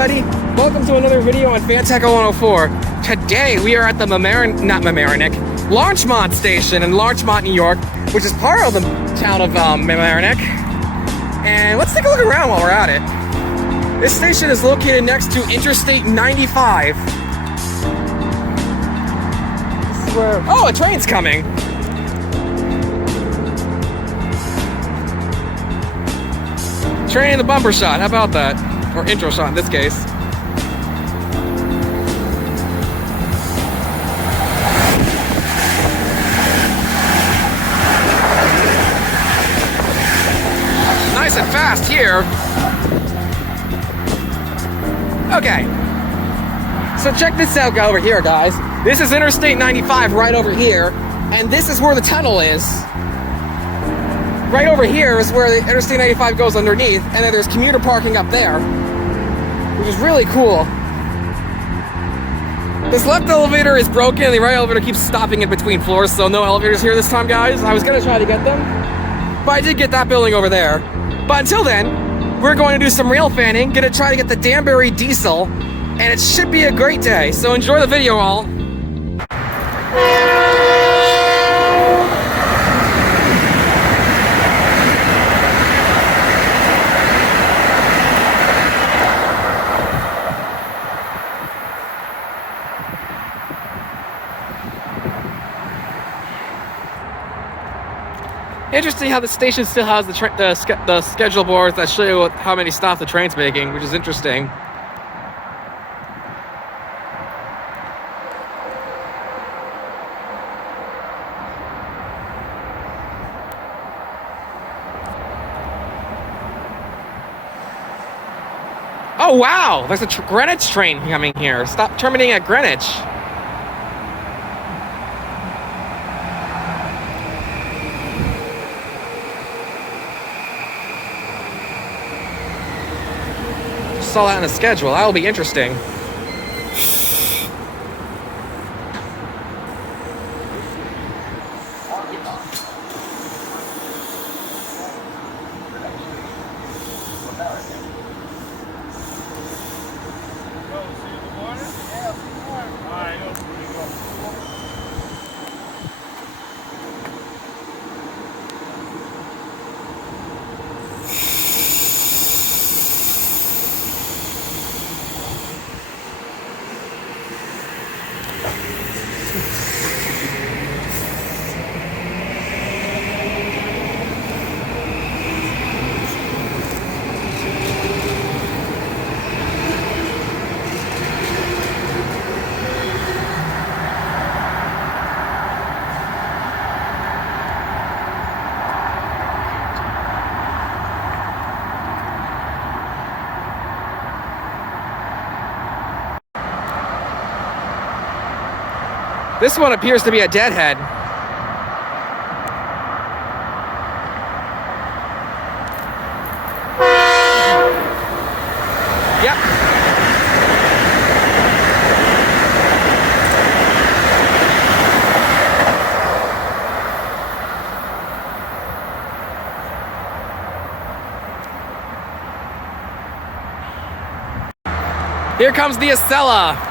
everybody? Welcome to another video on Fantech 104. Today we are at the Larchmont Station in Larchmont, New York, which is part of the town of Mamaroneck. And let's take a look around while we're at it. This station is located next to Interstate 95. This is where... Oh, a train's coming! Train the bumper shot, how about that? Or intro shot in this case. Nice and fast here. Okay. So check this out over here, guys. This is Interstate 95 right over here, and this is where the tunnel is. Right over here is where the Interstate 95 goes underneath, and then there's commuter parking up there, which is really cool. This left elevator is broken, and the right elevator keeps stopping in between floors, so no elevators here this time, guys. I was gonna try to get them, but I did get that building over there. But until then, we're going to do some rail fanning, gonna try to get the Danbury diesel, and it should be a great day, so enjoy the video all. Interesting how the station still has the schedule boards that show you how many stops the train's making, which is interesting. Oh wow, there's a Greenwich train coming here. Stop terminating at Greenwich. Saw that on the schedule. That'll be interesting. This one appears to be a deadhead. Yep. Here comes the Acelas.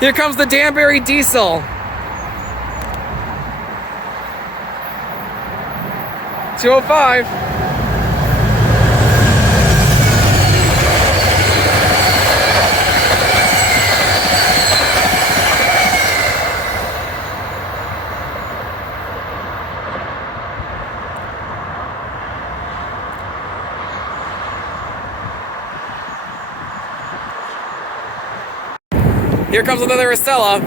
Here comes the Danbury diesel. 205. Here comes another Acelas.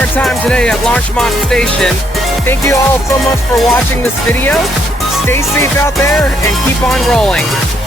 our time today at Larchmont Station. Thank you all so much for watching this video. Stay safe out there and keep on rolling.